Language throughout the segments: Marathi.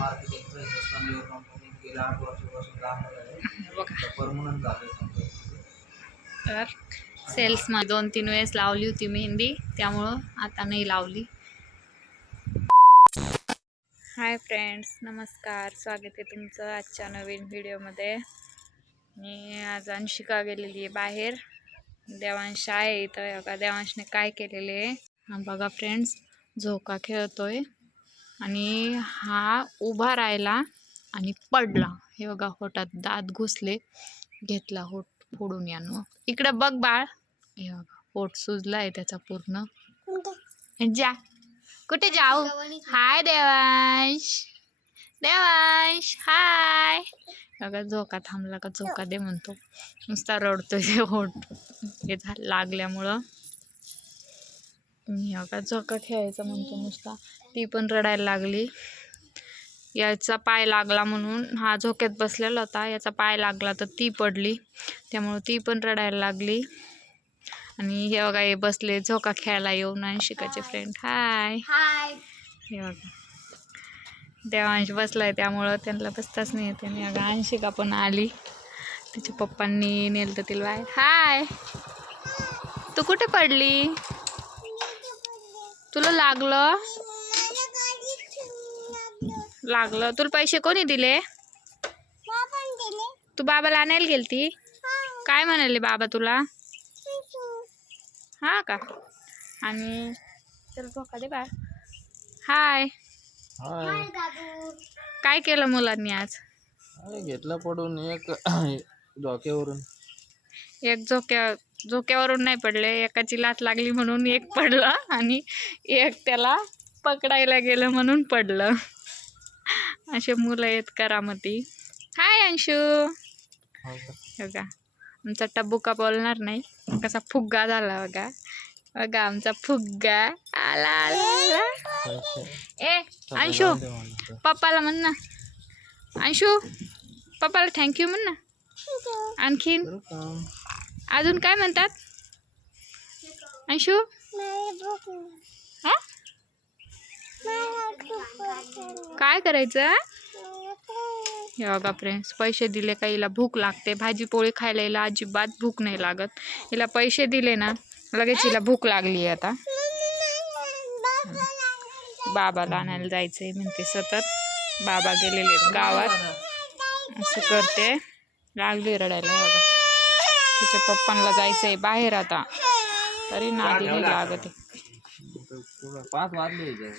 मार्केटिंगचं हिंदुस्थान युअर कंपनी गेल्या 8 वर्षापासून काम आहे बघा परमनंट झाले. तर सेल्समध्ये 2-3 वेळेस लावली होती मेहंदी, त्यामुळं आता नाही लावली. हाय फ्रेंड्स, नमस्कार, स्वागत आहे तुमचं आजच्या नवीन व्हिडिओमध्ये. मी आज अंशिका गेलेली आहे बाहेर. देवांश आहे इथं. का देवांशने काय केलेले आहे बघा फ्रेंड्स. झोका खेळतोय आणि हा उभा राहिला आणि पडला. हे बघा, होटात दात घुसले, घेतला होट फोडून. यानं इकडं बघ बाळ. हे बघा, होट सुजलाय त्याचा पूर्ण. जा, कुठे जाऊ? हाय देवांश, देवांश हाय. बघा, झोका थांबला का झोका दे म्हणतो. नुसता रडतोय ते होट हे लागल्यामुळं. बघा, झोका खेळायचा म्हणतो नुसता. ती पण रडायला लागली. याचा पाय लागला म्हणून हा झोक्यात बसलेला होता. याचा पाय लागला तर ती पडली, त्यामुळं ती पण रडायला लागली. आणि हे बघा, हे बसले झोका खेळायला येऊन अंशिकाचे फ्रेंड. हाय हाय. हे बघा, देवांश बसलाय त्यामुळं त्यांना बसताच नाही येते. आणि बघा, अंशिका पण आली. तिच्या पप्पांनी नेलं तिला बाहेर. हाय, तू कुठे पडली? तुला लागलं? लागलं? तुला पैसे कोणी दिले? तू बाबाला आणायला गेलती? काय म्हणाले बाबा तुला? हा का? आणि चल धोका दे बाळ. हाय. काय केलं मुलांनी आज? घेतला पडून एक झोक्यावरून. एक झोक्यावरून नाही पडले, एकाची लाथ लागली म्हणून एक पडलं आणि एक त्याला पकडायला गेलं म्हणून पडलं. असे मुलं आहेत करामती. हाय अंशू. बघा, आमचा टब्बू का बोलणार नाही, कसा फुग्गा झाला बघा. बघा, आमचा फुग्गा आला आला. ए अंशू, पप्पाला म्हण ना. अंशू, पप्पाला थँक्यू म्हण ना. आणखीन अजून काय म्हणतात अंशू? हा, काय करायचं? हे बघा फ्रेंड्स, पैसे दिले का हिला भूक लागते. भाजी पोळी खायला हिला अजिबात भूक नाही लागत. हिला पैसे दिले ना लगेच हिला भूक लागली. आता बाबाला आणायला जायचंय म्हणते सतत. बाबा गेलेले गावात. असं करते, लागली रडायला. बघा, तिच्या पप्पांना जायचंय बाहेर आता, तरी नादी नाही लागत. 5 वाजले.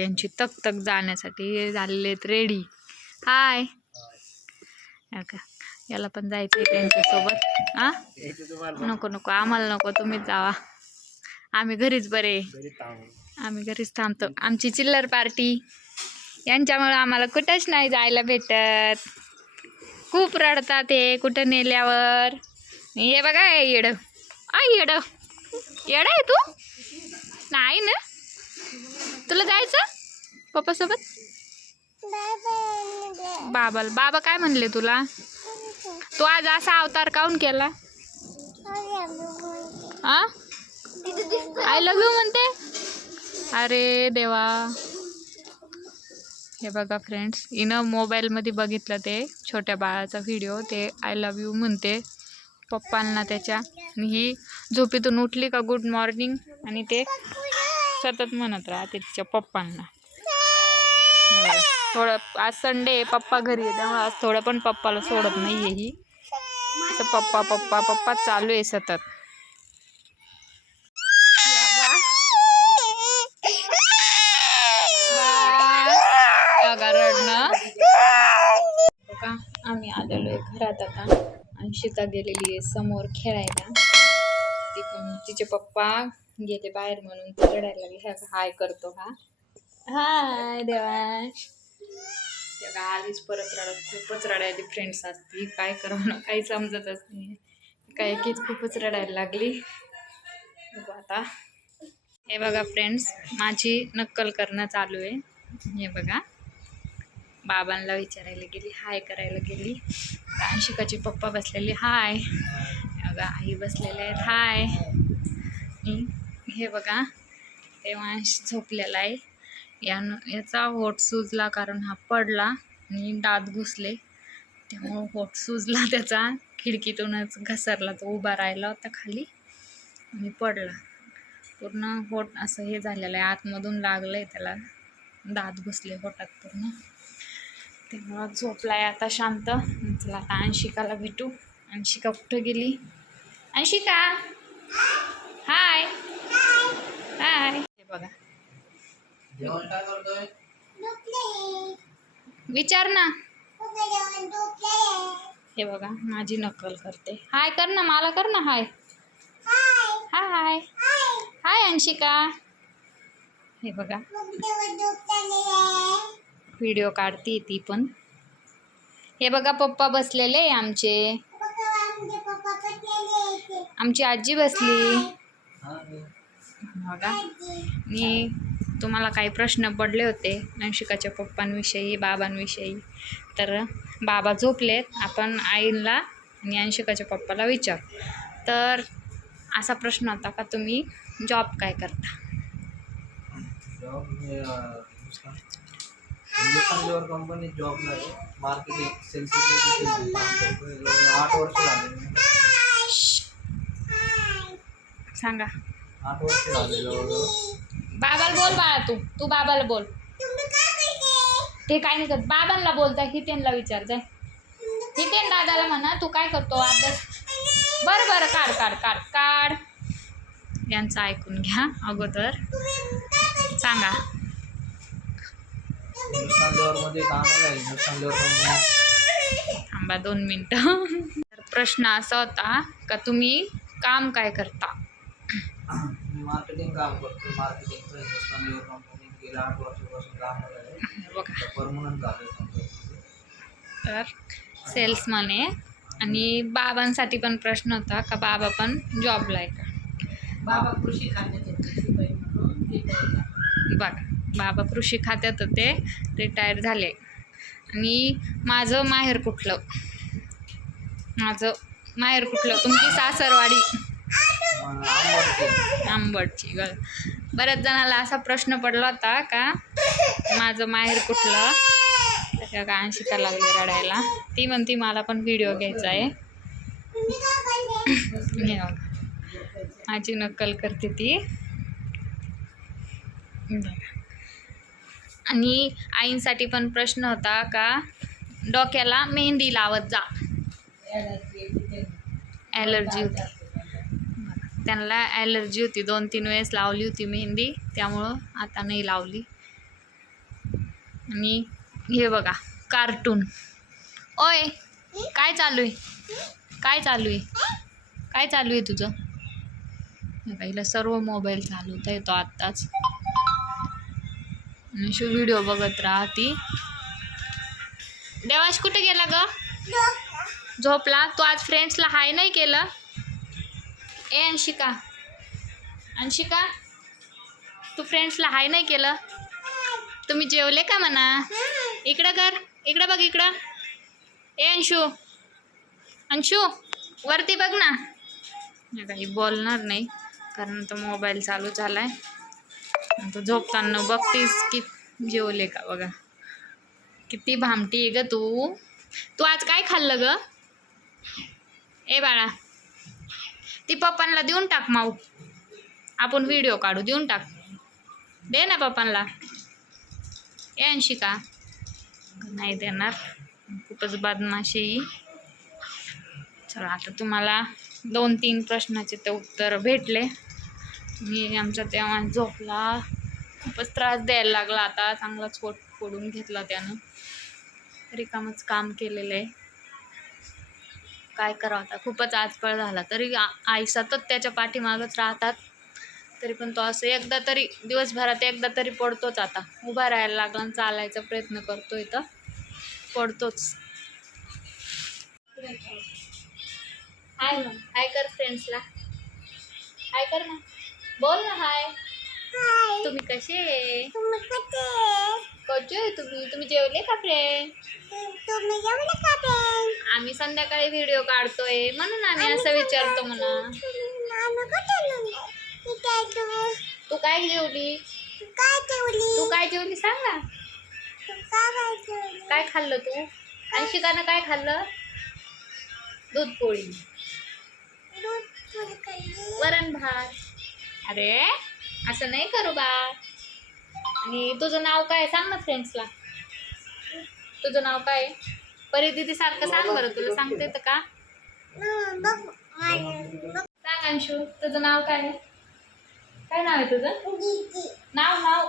यांची तक तक जाण्यासाठी झालेले रेडी. हाय. याला पण जायचंय त्यांच्यासोबत. नको नको, आम्हाला नको, तुम्हीच जावा. आम्ही घरीच बरे, आम्ही घरीच थांबतो. आमची चिल्लर पार्टी यांच्यामुळे आम्हाला कुठंच नाही जायला भेटत. खूप रडतात ते कुठं नेल्यावर. हे बघा, येड येड येड आहे तू. नाही ना, तुला जायचं पप्पासोबत? बाबा काय म्हणले तुला? तू आज असा अवतार काऊन केला? आय लव्ह यू म्हणते. अरे देवा. हे बघा फ्रेंड्स, हिनं मोबाईलमध्ये बघितलं ते छोट्या बाळाचा व्हिडिओ. ते आय लव्ह यू म्हणते पप्पांना त्याच्या. आणि ही झोपेतून उठली का गुड मॉर्निंग आणि ते सतत म्हणत राहते तिच्या पप्पांना. थोडं आज संडे आहे, पप्पा घरी आहे, त्यामुळे आज थोडं पण पप्पाला सोडत नाही आहे ही. असं पप्पा पप्पा पप्पा चालू आहे सतत. रडणं. बघा, आम्ही आलेलो आहे घरात आता. अंशिका गेलेली आहे समोर खेळायला. ती पण, तिचे पप्पा गेले बाहेर म्हणून ती रडायला लागली. हाय करतो हा. हाय देवांश. तेव्हा आलीच परत रडत. खूपच रडायली फ्रेंड्स असती. काय करावं काही समजतच नाही. काय कीच खूपच रडायला लागली. आता हे बघा फ्रेंड्स, माझी नक्कल करणं चालू आहे. हे बघा, बाबांना विचारायला गेली, हाय करायला गेली. अंशिकाचे पप्पा बसलेले हाय. बघा, आई बसलेले आहेत हाय. हे बघा, देवांश झोपलेला आहे. याचा होट सुजला कारण हा पडला आणि दात घुसले, त्यामुळं होट सुजला त्याचा. खिडकीतूनच घसरला, तो उभा राहिला होता खाली आणि पडला. पूर्ण होट असं हे झालेलं आहे, आतमधून लागलंय त्याला, दात घुसले होटात पूर्ण. त्यामुळं झोपलाय आता शांत. चला आता अंशिकाला भेटू. अंशिका कुठं गेली? अंशिका हाय हाय. हे बघा, जेवण काय करतोय? विचार ना. हे बघा माझी नक्कल करते. हाय कर ना, मला कर ना. हाय हाय हाय अंशिका. हे बघा व्हिडिओ काढते ती पण. हे बघा पप्पा बसलेले आमचे, आमची आजी बसली. बघा, मी तुम्हाला काही प्रश्न पडले होते अंशिकाच्या पप्पांविषयी, बाबांविषयी, तर बाबा झोपलेत. आपण आईला आणि अंशिकाच्या पप्पाला विचार. तर असा प्रश्न होता का तुम्ही जॉब काय करता? जॉब हिंदुस्तान लेवर कंपनी जॉबला आहे, मार्केटिंग सेल्स एक्झिक्युटिव्ह काम करतोय. 8 वर्ष झाले. सांगा. 8 वर्ष झाले जवळजवळ. बाबाला बोल बाळा, तू बाबाला बोल. ते काय नाही करत, बाबांना बोलता. हितेनला विचार जाय. हितेन दादाला म्हणा तू काय करतो अभ्यास. बरं बरं काढ काढ काढ काढ. यांचं ऐकून घ्या अगोदर. सांगा. हिंदुस्तान लेवर मध्ये कामाला आहे. हिंदुस्तान लेवर कंपनी. थांबा 2 मिनिटं. प्रश्न असा होता का तुम्ही काम काय करता? मी मार्केटिंग काम करतो. मार्केटिंगचं हिंदुस्तान लेवर कंपनी गेल्या 8 वर्षापासून कामाला आहे. बघा, परमनंट झालं. तर सेल्समन आहे. आणि बाबांसाठी पण प्रश्न होता का बाबा पण जॉबला आहे का? बाबा कृषी खात्यात म्हणून बघा, बाबा कृषी खात्यात होते, रिटायर झाले. आणि माझं माहेर कुठलं? तुमची सासरवाडी आंबटची. बऱ्याच जणाला असा प्रश्न पडला होता का माझं माहेर कुठलं, तर का अंशिका लागली रडायला. ती म्हणती मला पण व्हिडिओ घ्यायचा आहे. माझी नक्कल करते ती. आणि आईंसाठी पण प्रश्न होता का डोक्याला मेहंदी लावत जा. ॲलर्जी होती त्यांना, ॲलर्जी होती. 2-3 वेळेस लावली होती मेहंदी, त्यामुळं आता नाही लावली. आणि हे बघा कार्टून. ओय काय चालू आहे? काय चालू आहे तुझं? पहिला सर्व मोबाईल चालवता येतो आत्ताच. व्हिडिओ बघत राहती. देवाश कुठे गेला ग? झोपला. तू आज फ्रेंड्सला हाय नाही केलं? ए अंशिका तू फ्रेंड्सला हाय नाही केलं? तुम्ही जेवले का म्हणा? इकडं कर, इकडं बघ, इकडं. ए अंशू वरती बघ ना. काही बोलणार नाही कारण तो मोबाईल चालू झालाय. तो झोपताना बघतीस की जेवले का. बघा किती भामटी आहे ग तू आज काय खाल्लं ग? ए बाळा, ती पप्पांना देऊन टाक माऊ, आपण व्हिडिओ काढू. देऊन टाक, दे ना पप्पांना. ए अंशिका नाही देणार, खूपच बदमाशी. चला आता तुम्हाला 2-3 प्रश्नाचे ते उत्तर भेटले. मी आमचा तेव्हा झोपला, खूपच त्रास द्यायला लागला. आता चांगलाच फोडून घेतला त्यानं. रिकामच काम केलेलं आहे. काय करावं आता, खूपच आजपळ झाला. तरी आई सतत त्याच्या पाठीमागच राहतात. तरी पण तो असं एकदा तरी दिवसभरात एकदा तरी पडतोच. आता उभा राहायला लागला आणि चालायचा प्रयत्न करतोय तर पडतोच. हाय कर फ्रेंड्सला, हाय कर ना, बोल ना हाय. तुम्ही कसे आहे? तुम्ही जेवले का फ्रेंड? आम्ही संध्याकाळी व्हिडिओ काढतोय म्हणून आम्ही असं विचारतो म्हणा. तू काय जेवली? तू काय जेवली सांग ना. काय खाल्लं तू? अंशिकानं काय खाल्लं? दूध पोळी, वरण भात. अरे असं नाही करू बा. आणि तुझं नाव काय सांग ना फ्रेंड्सला. तुझं नाव काय? परी दीदी सारखं सांग बरं. तुला सांगते तर का? सांग अंशू, तुझं नाव काय आहे? काय नाव आहे तुझं? नाव.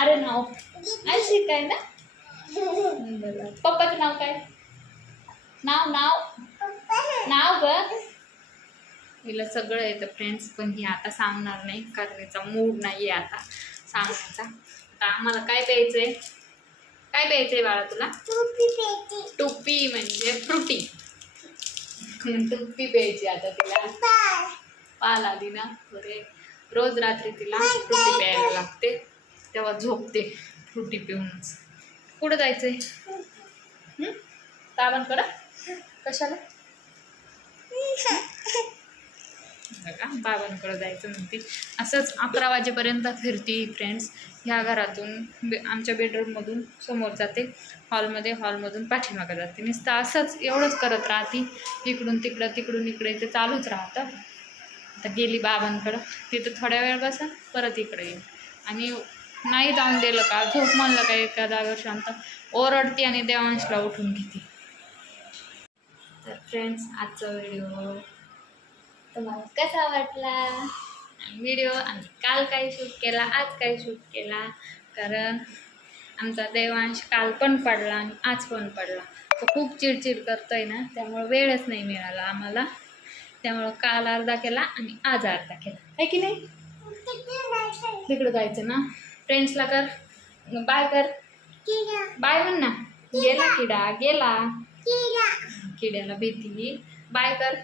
अरे नाव अंशिका आहे ना. पप्पाचं नाव काय? नाव ग. हिला सगळं येतं फ्रेंड्स, पण ही आता सांगणार नाही कारण हिचा मूड नाही आहे आता सांगण्याचा. आता आम्हाला काय प्यायचंय? काय प्यायचंय बाळा तुला? टुप्पी म्हणजे फ्रुटी. टुप्पी प्यायची आता तिला. पाल आली ना बरे. रोज रात्री तिला फ्रुटी प्यायला लागते, तेव्हा झोपते फ्रुटी पिऊनच. कुठं जायचंय? बाबांकडं? कशाला? बघा बाबांकडं जायचं म्हणते. असंच 11 वाजेपर्यंत फिरती फ्रेंड्स. ह्या घरातून आमच्या बेडरूममधून समोर जाते हॉलमधून पाठीमागं जाते. नुसतं असंच एवढंच करत राहते. इकडून इकडे ते चालूच राहतं. आता गेली बाबांकडं, तिथं थोड्या वेळ बसा, परत इकडे येईल. आणि नाही जाऊन दिलं का, झोप म्हणलं का एका जागेवर शांत ओरडते आणि देवांशला उठून घेते. तर फ्रेंड्स, आजचा व्हिडिओ तुम्हाला कसा वाटला? व्हिडिओ आम्ही काल काय शूट केला, आज काय शूट केला, कारण आमचा देवांश काल पण पडला आणि आज पण पडला. तो खूप चिडचिड करतोय ना, त्यामुळं वेळच नाही मिळाला आम्हाला. त्यामुळं काल अर्धा केला आणि आज अर्धा केला, आहे की नाही? तिकडं जायचं ना. फ्रेंड्सला कर बाय, कर बाय म्हण ना. गेला किडा, गेला. किड्याला भीती. बाय कर.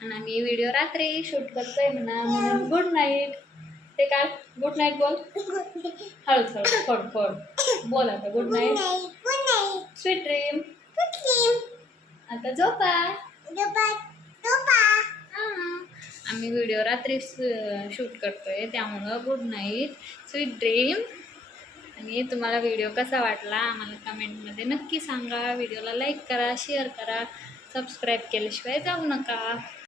आणि आम्ही व्हिडिओ रात्री शूट करतोय म्हणून गुड नाईट. ते काय गुड नाईट बोल. हळू फोड बोल आता. Good night, sweet dream. आता झोपा. आम्ही व्हिडिओ रात्री शूट करतोय, त्यामुळं गुड नाईट, स्वीट ड्रीम. आणि तुम्हाला व्हिडिओ कसा वाटला आम्हाला कमेंटमध्ये नक्की सांगा. व्हिडिओला लाईक करा, शेअर करा, सबस्क्राईब केल्याशिवाय जाऊ नका.